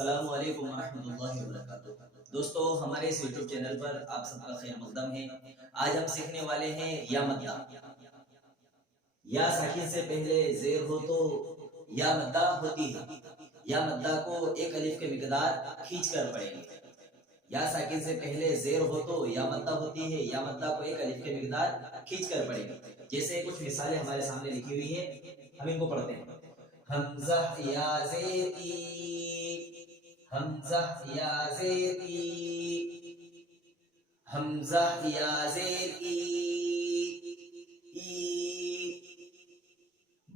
अस्सलामु अलैकुम वरहमतुल्लाहि वबरकातुहू। दोस्तों, हमारे इस यूट्यूब चैनल पर आप सबका खैर मकदम है। आज हम सीखने वाले हैं या मद्दा। या साकिन से पहले जेर हो तो या मद्दा होती है। या मद्दा को एक अलिफ के मिकदार खींच कर पढ़ेंगे। या साकिन से पहले जेर हो तो या मद्दा होती है। या मद्दा को एक अलिफ के मिकदार खींच कर पढ़ेंगे। जैसे कुछ मिसालें हमारे सामने लिखी हुई है, हम इनको पढ़ते हैं। हमजा या जेर ई, हमजा या जेर ई, हमजा या जेर ई,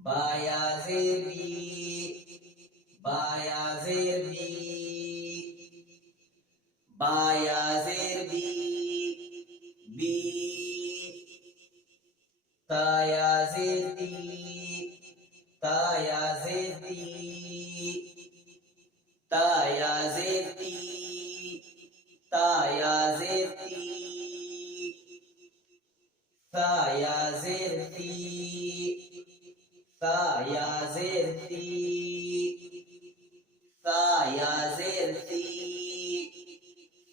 बाया जेर बी, बाया जेर बी, बाया जेर बी, बी, ताया जेर ती, ताया जेर ती, ताया जेर ती, ताया जेर ती, ताया जेर ती, ताया जेर ती, ताया जेर ती,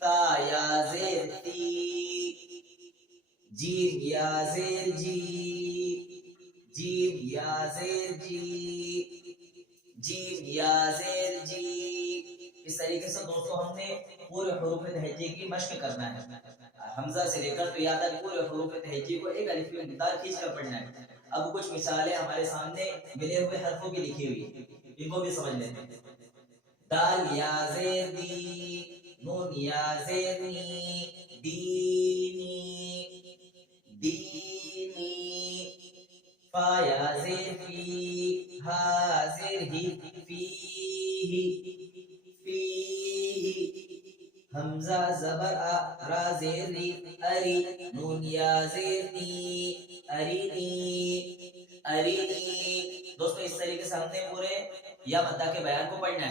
ताया जेर ती, जीम या जेर जी, जीम या जेर जी, जीम या जेर जी। इस तरीके से दोस्तों हमने पूरे हुरूफ तहज्जी की मश्क करना है। हमजा से लेकर तो याद तक पूरे हुरूफ तहज्जी को एक अलिफ में मिकदार खींच कर पढ़ना है। अब कुछ मिसालें हमारे सामने मिले हुए हरफों की लिखी हुई है, इनको भी समझ लेते हैं। दाल या जेर दी, नून या जेर नी, दीनी, दीनी, फा या जेर फी, हा जेर ही, फीही, फीही, हमजा जबर आ, रा जेर री, अरी, नून या जेर नी, अरीनी, अरीनी। दोस्तों, इस तरीके से हमने पूरे या मद्दा के बयान को पढ़ना है।